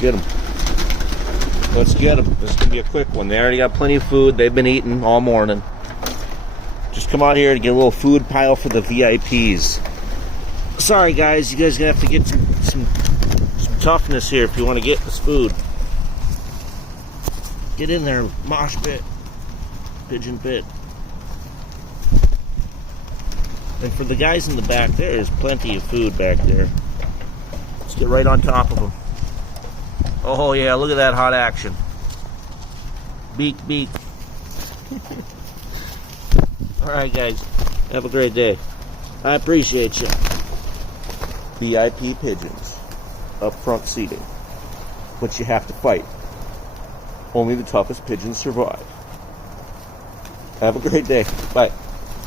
Get them. Let's get them. This is going to be a quick one. They already got plenty of food. They've been eating all morning. Just come out here to get a little food pile for the VIPs. Sorry, guys. You guys are going to have to get some toughness here if you want to get this food. Get in there. Mosh pit. Pigeon pit. And for the guys in the back, there is plenty of food back there. Let's get right on top of them. Oh yeah, look at that hot action. Beak, beak. Alright guys, have a great day. I appreciate you. VIP pigeons. Up front seating. But you have to fight. Only the toughest pigeons survive. Have a great day. Bye.